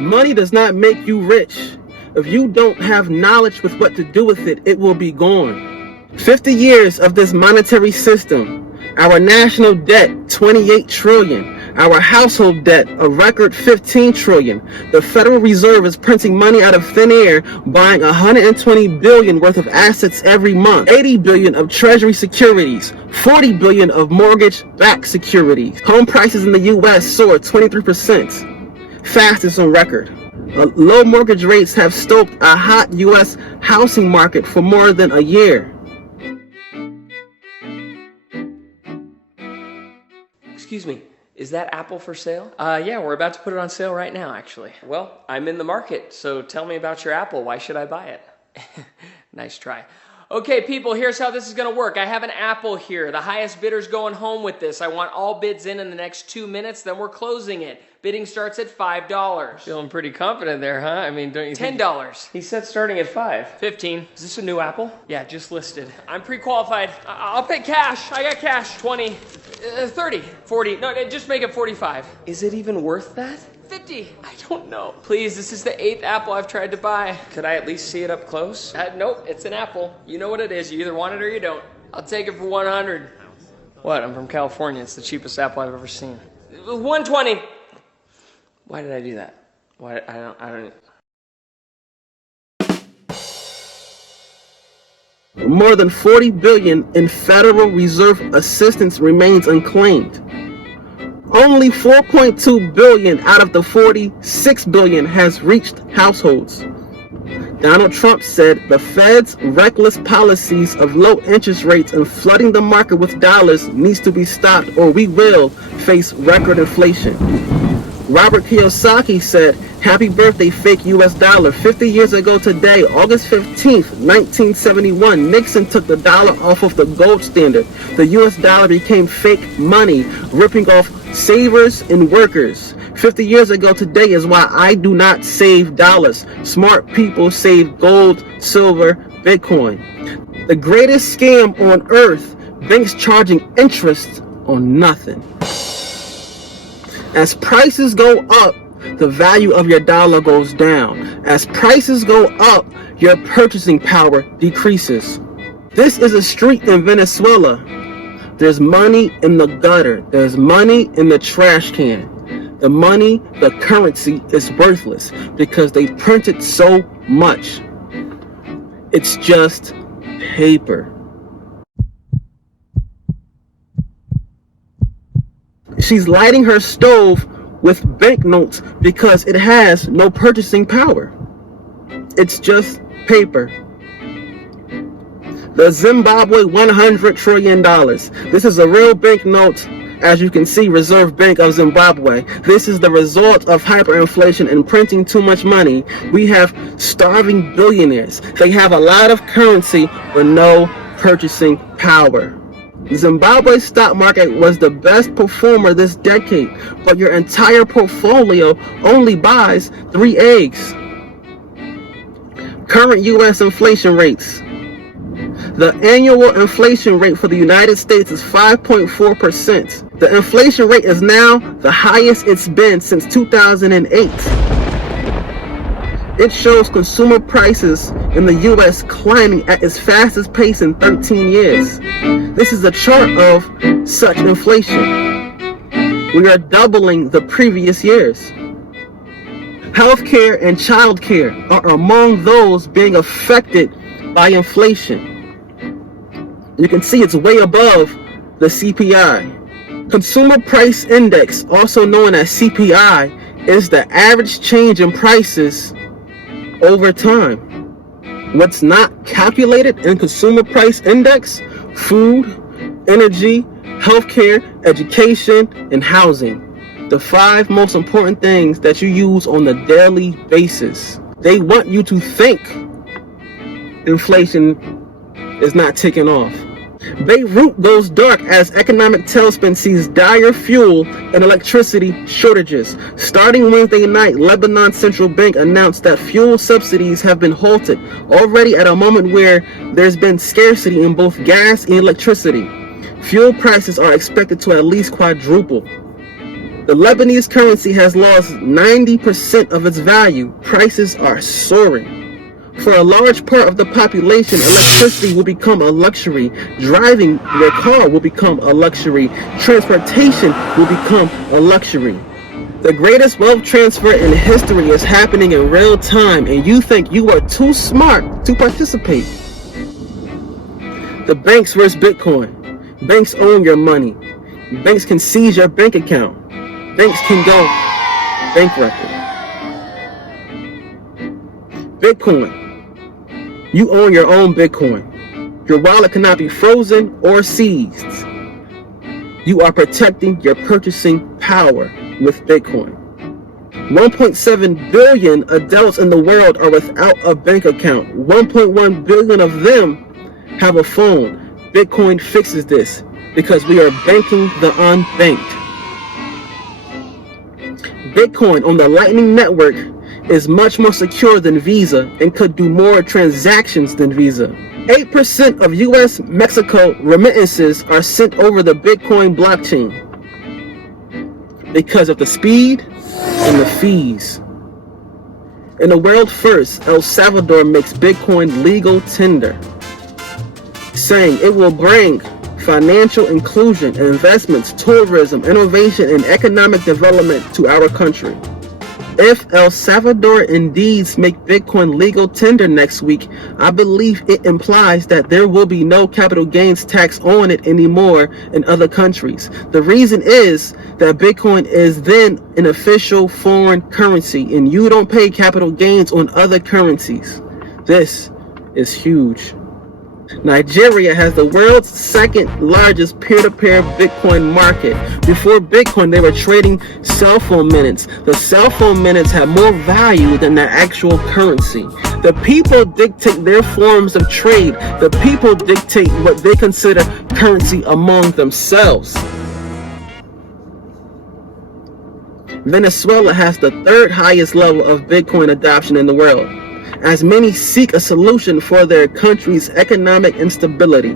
Money does not make you rich. If you don't have knowledge with what to do with it, it will be gone. 50 years of this monetary system. Our national debt, 28 trillion. Our household debt, a record 15 trillion. The Federal Reserve is printing money out of thin air, buying 120 billion worth of assets every month. 80 billion of treasury securities. 40 billion of mortgage-backed securities. Home prices in the U.S. soared 23%. Fastest on record. Low mortgage rates have stoked a hot U.S. housing market for more than a year. Excuse me, is that apple for sale? Yeah, we're about to put it on sale right now, actually. Well, I'm in the market, so tell me about your apple. Why should I buy it? Nice try. Okay, people, here's how this is gonna work. I have an apple here. The highest bidder's going home with this. I want all bids in the next 2 minutes, then we're closing it. Bidding starts at $5. Feeling pretty confident there, huh? I mean, don't you think... $10. He said starting at 5. 15. Is this a new apple? Yeah, just listed. I'm pre-qualified. I'll pay cash. I got cash. 20. 30. 40. No, just make it 45. Is it even worth that? 50. I don't know. Please, this is the 8th apple I've tried to buy. Could I at least see it up close? Nope, it's an apple. You know what it is. You either want it or you don't. I'll take it for 100. What? I'm from California. It's the cheapest apple I've ever seen. 120. Why did I do that? Why? I don't... More than 40 billion in Federal Reserve assistance remains unclaimed. Only 4.2 billion out of the 46 billion has reached households. Donald Trump said the Fed's reckless policies of low interest rates and flooding the market with dollars needs to be stopped, or we will face record inflation. Robert Kiyosaki said, "Happy birthday, fake US dollar." 50 years ago today, August 15th, 1971, Nixon took the dollar off of the gold standard. The US dollar became fake money, ripping off savers and workers. 50 years ago today is why I do not save dollars. Smart people save gold, silver, Bitcoin. The greatest scam on earth, banks charging interest on nothing. As prices go up, the value of your dollar goes down. As prices go up, your purchasing power decreases. This is a street in Venezuela. There's money in the gutter. There's money in the trash can. The money, the currency, is worthless because they printed so much. It's just paper. She's lighting her stove with banknotes because it has no purchasing power. It's just paper. The Zimbabwe $100 trillion. This is a real banknote, as you can see, Reserve Bank of Zimbabwe. This is the result of hyperinflation and printing too much money. We have starving billionaires. They have a lot of currency but no purchasing power. Zimbabwe's stock market was the best performer this decade, but your entire portfolio only buys 3 eggs. Current U.S. inflation rates. The annual inflation rate for the United States is 5.4%. The inflation rate is now the highest it's been since 2008. It shows consumer prices in the U.S. climbing at its fastest pace in 13 years. This is a chart of such inflation. We are doubling the previous years. Healthcare and childcare are among those being affected by inflation. You can see it's way above the CPI. Consumer Price Index, also known as CPI, is the average change in prices over time. What's not calculated in Consumer Price Index? Food, energy, healthcare, education, and housing. The 5 most important things that you use on a daily basis. They want you to think inflation is not ticking off. Beirut goes dark as economic tailspin sees dire fuel and electricity shortages. Starting Wednesday night, Lebanon Central Bank announced that fuel subsidies have been halted, already at a moment where there's been scarcity in both gas and electricity. Fuel prices are expected to at least quadruple. The Lebanese currency has lost 90% of its value. Prices are soaring. For a large part of the population, electricity will become a luxury. Driving your car will become a luxury. Transportation will become a luxury. The greatest wealth transfer in history is happening in real time, and you think you are too smart to participate. The banks versus Bitcoin. Banks own your money. Banks can seize your bank account. Banks can go bankrupt. Bitcoin. You own your own Bitcoin. Your wallet cannot be frozen or seized. You are protecting your purchasing power with Bitcoin. 1.7 billion adults in the world are without a bank account. 1.1 billion of them have a phone. Bitcoin fixes this because we are banking the unbanked. Bitcoin on the Lightning Network is much more secure than Visa and could do more transactions than Visa. 8% of US-Mexico remittances are sent over the Bitcoin blockchain because of the speed and the fees. In a world first, El Salvador makes Bitcoin legal tender, saying it will bring financial inclusion, investments, tourism, innovation, and economic development to our country. If El Salvador indeed make Bitcoin legal tender next week, I believe it implies that there will be no capital gains tax on it anymore in other countries. The reason is that Bitcoin is then an official foreign currency, and you don't pay capital gains on other currencies. This is huge. Nigeria has the world's second largest peer-to-peer Bitcoin market. Before Bitcoin, they were trading cell phone minutes. The cell phone minutes have more value than their actual currency. The people dictate their forms of trade. The people dictate what they consider currency among themselves. Venezuela has the third highest level of Bitcoin adoption in the world, as many seek a solution for their country's economic instability.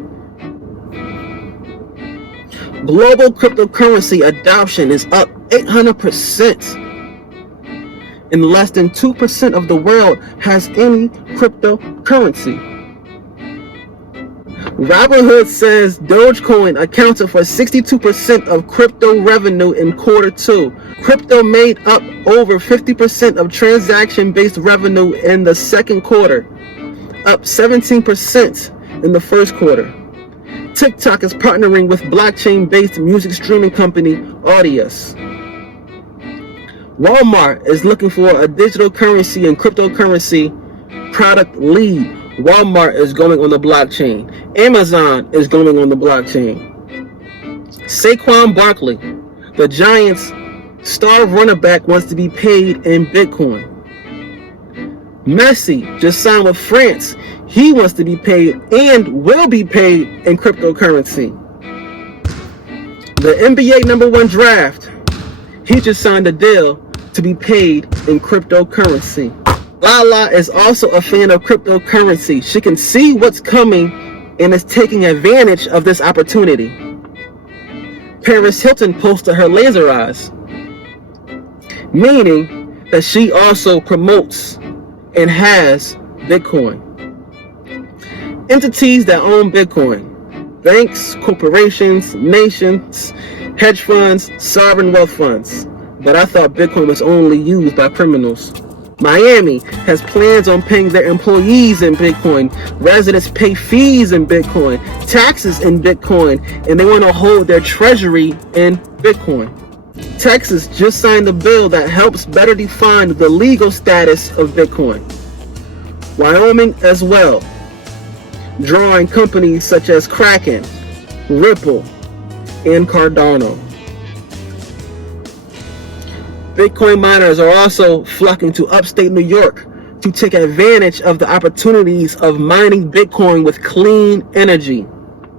Global cryptocurrency adoption is up 800%, and less than 2% of the world has any cryptocurrency. Robinhood says Dogecoin accounted for 62% of crypto revenue in Q2. Crypto made up over 50% of transaction-based revenue in the second quarter, up 17% in the first quarter. TikTok is partnering with blockchain-based music streaming company Audius. Walmart is looking for a digital currency and cryptocurrency product lead. Walmart is going on the blockchain. Amazon is going on the blockchain. Saquon Barkley, the Giants' star running back, wants to be paid in Bitcoin. Messi just signed with France. He wants to be paid and will be paid in cryptocurrency. The NBA #1 draft, he just signed a deal to be paid in cryptocurrency. Lala is also a fan of cryptocurrency. She can see what's coming and is taking advantage of this opportunity. Paris Hilton posted her laser eyes, meaning that she also promotes and has Bitcoin. Entities that own Bitcoin: banks, corporations, nations, hedge funds, sovereign wealth funds. But I thought Bitcoin was only used by criminals. Miami has plans on paying their employees in Bitcoin. Residents pay fees in Bitcoin, taxes in Bitcoin, and they want to hold their treasury in Bitcoin. Texas just signed a bill that helps better define the legal status of Bitcoin. Wyoming as well, drawing companies such as Kraken, Ripple, and Cardano. Bitcoin miners are also flocking to upstate New York to take advantage of the opportunities of mining Bitcoin with clean energy.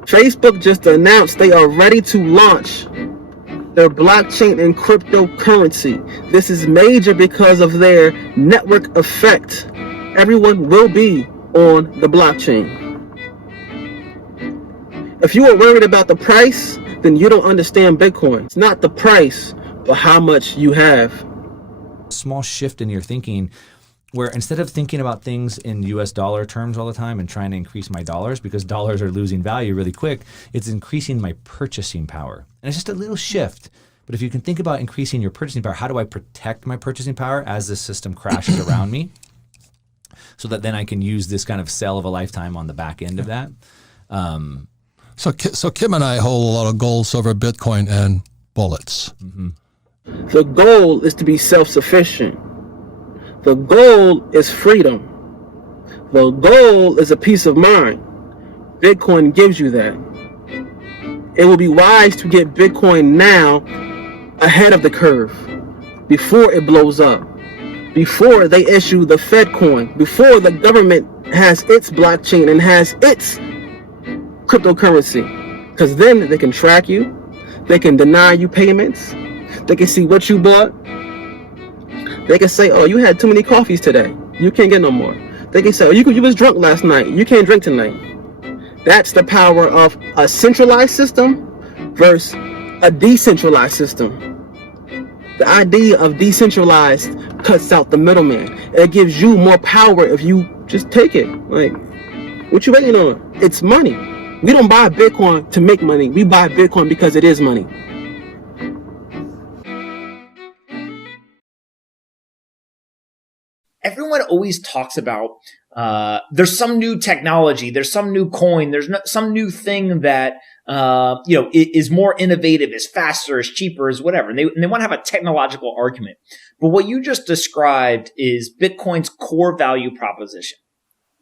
Facebook just announced they are ready to launch their blockchain and cryptocurrency. This is major because of their network effect. Everyone will be on the blockchain. If you are worried about the price, then you don't understand Bitcoin. It's not the price, but how much you have. Small shift in your thinking where instead of thinking about things in US dollar terms all the time and trying to increase my dollars because dollars are losing value really quick, it's increasing my purchasing power. And it's just a little shift. But if you can think about increasing your purchasing power, how do I protect my purchasing power as this system crashes around me so that then I can use this kind of sell of a lifetime on the back end of that? So Kim and I hold a lot of gold, silver, Bitcoin, and bullets. Mm-hmm. The goal is to be self-sufficient. The goal is freedom. The goal is a peace of mind. Bitcoin gives you that. It will be wise to get Bitcoin now ahead of the curve, before it blows up, before they issue the Fed coin, before the government has its blockchain and has its cryptocurrency. Because then they can track you, they can deny you payments, they can see what you bought. They can say, oh, you had too many coffees today. You can't get no more. They can say, oh, you was drunk last night. You can't drink tonight. That's the power of a centralized system versus a decentralized system. The idea of decentralized cuts out the middleman. It gives you more power if you just take it. Like, what you waiting on? It's money. We don't buy Bitcoin to make money. We buy Bitcoin because it is money. Everyone always talks about there's some new technology, there's some new coin, there's some new thing that is more innovative, is faster, is cheaper, is whatever. And they want to have a technological argument. But what you just described is Bitcoin's core value proposition.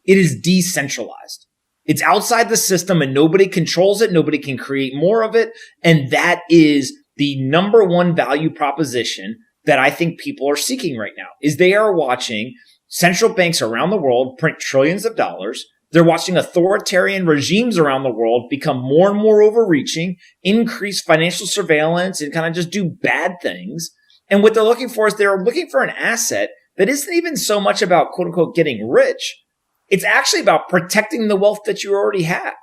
It is decentralized. It's outside the system and nobody controls it. Nobody can create more of it. And that is the number one value proposition that I think people are seeking right now. Is they are watching central banks around the world print trillions of dollars. They're watching authoritarian regimes around the world become more and more overreaching, increase financial surveillance, and kind of just do bad things. And what they're looking for is they're looking for an asset that isn't even so much about, quote unquote, getting rich. It's actually about protecting the wealth that you already have.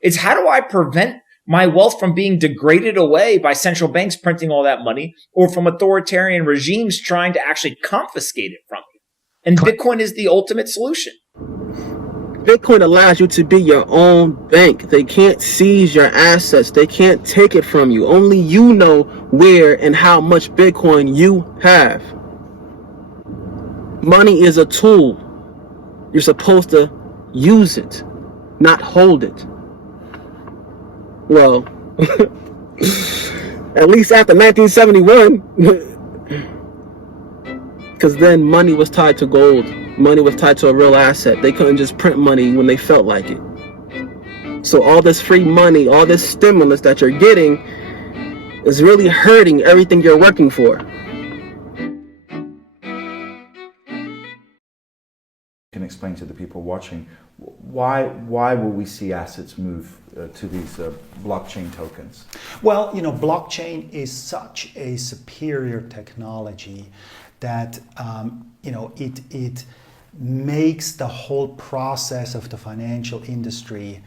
It's how do I prevent my wealth from being degraded away by central banks printing all that money or from authoritarian regimes trying to actually confiscate it from you. And Bitcoin is the ultimate solution. Bitcoin allows you to be your own bank. They can't seize your assets. They can't take it from you. Only you know where and how much Bitcoin you have. Money is a tool. You're supposed to use it, not hold it. Well, at least after 1971, because then money was tied to gold. Money was tied to a real asset. They couldn't just print money when they felt like it. So all this free money, all this stimulus that you're getting is really hurting everything you're working for. Can explain to the people watching why will we see assets move to these blockchain tokens? Well, blockchain is such a superior technology that it makes the whole process of the financial industry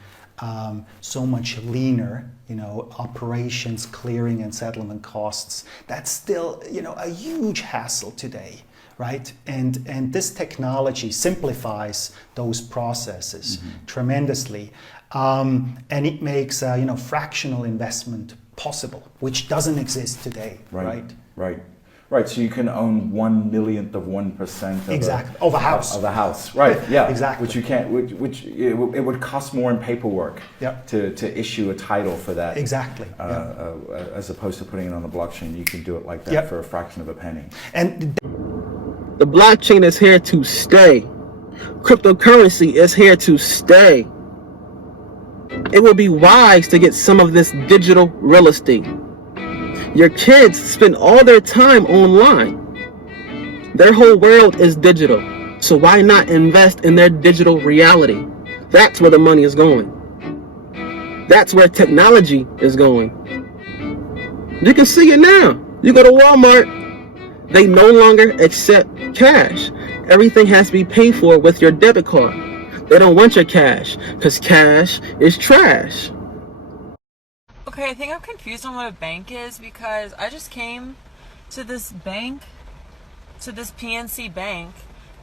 so much leaner. Operations, clearing and settlement costs, that's still a huge hassle today. Right, and this technology simplifies those processes tremendously, and it makes fractional investment possible, which doesn't exist today. Right. So you can own 1/1,000,000th of 1% of a house. Of a house, right? Yeah, exactly. Which you can't. Which it would cost more in paperwork. Yep. To issue a title for that. Exactly. As opposed to putting it on the blockchain, you can do it like that for a fraction of a penny. And the blockchain is here to stay. Cryptocurrency is here to stay. It will be wise to get some of this digital real estate. Your kids spend all their time online. Their whole world is digital. So why not invest in their digital reality? That's where the money is going. That's where technology is going. You can see it now. You go to Walmart, they no longer accept cash. Everything has to be paid for with your debit card. They don't want your cash because cash is trash. Okay, I think I'm confused on what a bank is because I just came to this bank, to this PNC bank,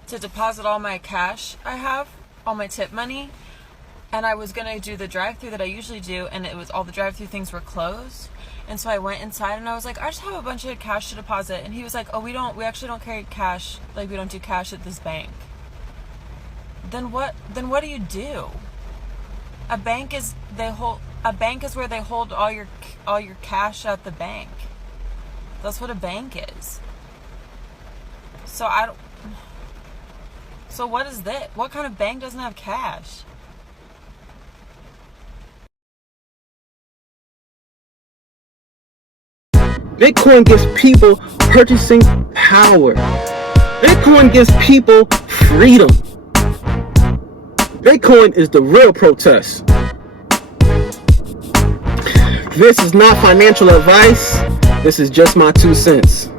to deposit all my cash I have, all my tip money, and I was gonna do the drive-through that I usually do, and it was all the drive-through things were closed. And so I went inside and I was like, I just have a bunch of cash to deposit. And he was like, oh, we actually don't carry cash. Like, we don't do cash at this bank. Then what do you do? A bank is where they hold all your cash at the bank. That's what a bank is. So what is this? What kind of bank doesn't have cash? Bitcoin gives people purchasing power. Bitcoin gives people freedom. Bitcoin is the real protest. This is not financial advice. This is just my 2 cents.